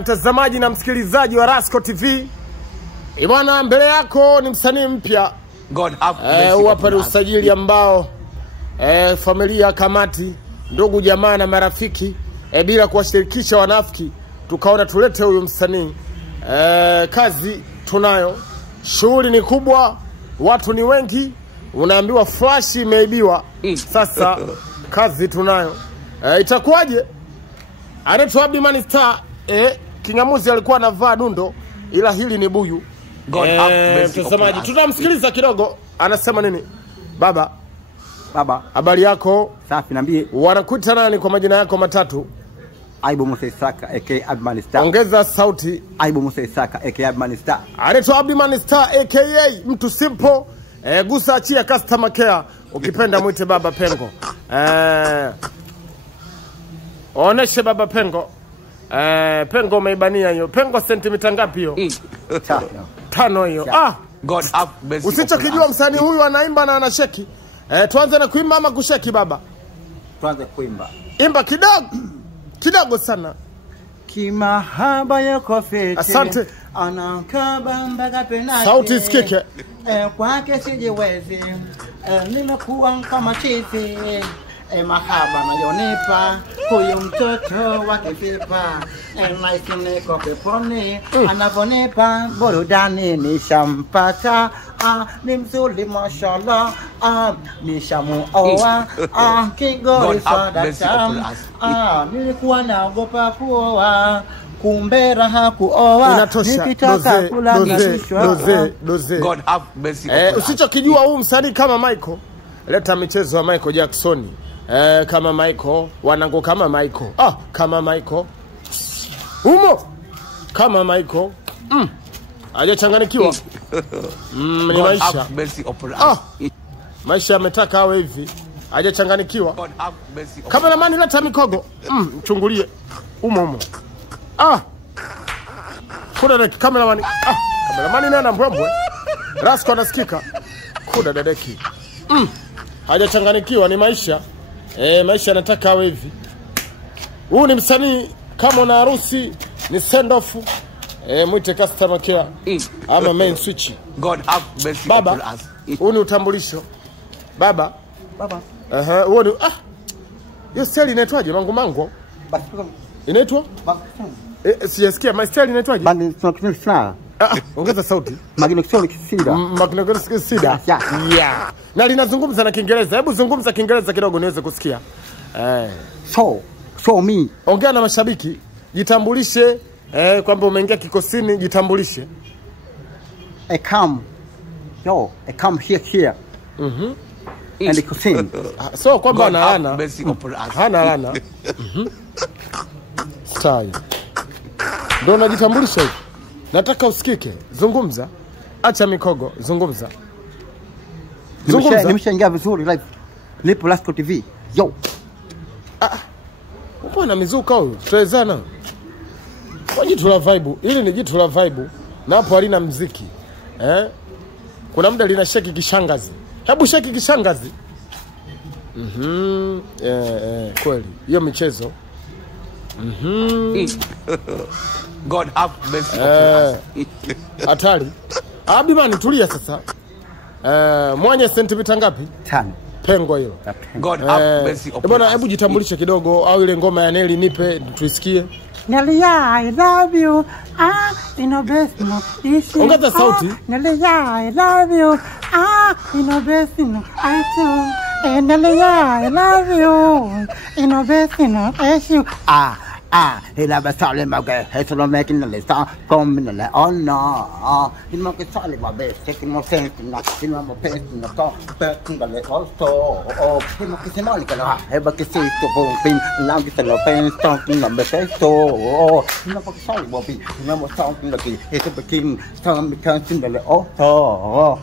Mtazamaji na msikilizaji wa Rasco TV. Bwana, mbele yako ni msanii mpya. Hapa ni usajili ambao familia, kamati, ndugu, jamaa na marafiki bila kuwashirikisha wanafiki tukaona tulete huyu msanii. Kazi tunayo, shughuli ni kubwa, watu ni wengi, unaambiwa flash imeibiwa. Sasa kazi tunayo. Itakuwaje? Anaitwa Abdimani Star. Kingamuzi alikuwa anavaa dundo, ila hili ni buyu. Mtazamaji, tunamsikiliza kidogo, anasema nini? Baba, habari yako? Safi, niambie. Wanakuita nani kwa majina yako matatu? Aibu Musa Isaka aka Abdimani Star. Ongeza sauti. Aibu Musa Isaka aka Abdimani Star. Anaitwa Abdimani Star aka mtu simple. Gusa achia customer care. Ukipenda mwite Baba Pengo. Oneshe Baba Pengo. Pengo umeibania hiyo. Pengo sentimita ngapi hiyo? 5 hiyo. Usichokijua msanii huyu anaimba na anasheki. Tuanze na kuimba ama kusheki baba? Tuanze kuimba. Imba kidogo. Kidogo sana. Kimahaba yako fete. Asante. Anakaba mpaka penati. Sauti isikike. Kwake sijiwezi. Nimekuwa kama chizi. Mahaba nayonipa huyu mtoto wakivipa. Naisi niko peponi. Anavonipa burudani nishampata. Ni mzuri mashallah. Nishamuoa. Kigori sadaka. Nilikuwa naogopa kuoa, kumbe raha kuoa. Nikitaka kula nishwa. Doze. Usichokijua huu msanii kama Michael. Leta michezo wa Michael Jackson. Kama Michael, wanangu kama Michael. Kama Michael. Kama Michael. Hajachanganikiwa. Ni maisha. Maisha yametaka awe hivi. Hajachanganikiwa. Kama na mani leta mikogo. Mchungulie. Umo. Kuda deki kama na mani. Kama na mani nana mbwembwe. Rasco anasikika. Kuda dadeki. Hajachanganikiwa, ni maisha. Maisha yanataka awe hivi. Huu ni msanii, kama una harusi ni send off. Mwite customer care ama main switch. Baba, huu ni utambulisho. Baba. Huo ni hiyo style inaitwaje? Mango. Inaitwa? Sijasikia. My style inaitwaje? Magnetic Star. Ongeza sauti. Magnetic Sida. Magnetic Sida. Yeah. Na linazungumza na Kiingereza. Hebu zungumza Kiingereza kidogo niweze kusikia. So me. Ongea na mashabiki, jitambulishe, kwamba umeingia kikosini, jitambulishe. I come here. And kikosini. So kwamba analana. Hana lana. Style. Ndio unajitambulisha hivi. Nataka usikike. Zungumza. Acha mikogo. Zungumza. Nimeshaingia vizuri live. Lipo Rasco TV. Yo. Upo na mizuka huyo. Tuwezana. Kwa jitu la vibe. Hili ni jitu la vibe. Na hapo halina muziki. Kuna muda lina sheki kishangazi. Hebu sheki kishangazi. Kweli. Hiyo michezo. God have mercy. Hatari. Abdimani tulia sasa. Mwanya sentimita ngapi? 5. Pengo hilo. God have mercy. Bwana, hebu jitambulishe kidogo, au ile ngoma ya Nelly nipe tuisikie. Nelly, I love you. In a best no issue. Ongeza sauti. Nelly, I love you. In a best no I too. Nelly, I love you. In a best no issue. He never saw him again. He's not making the list. Coming in the no. He not get solid my best. Taking more sense to not see my face in the car. Back in the left also. He not get money. Ever can see to go pin. Now get the pain talking on the face. So, he not get solid, Bobby. He never talking like he's a king. Some becomes in the left also.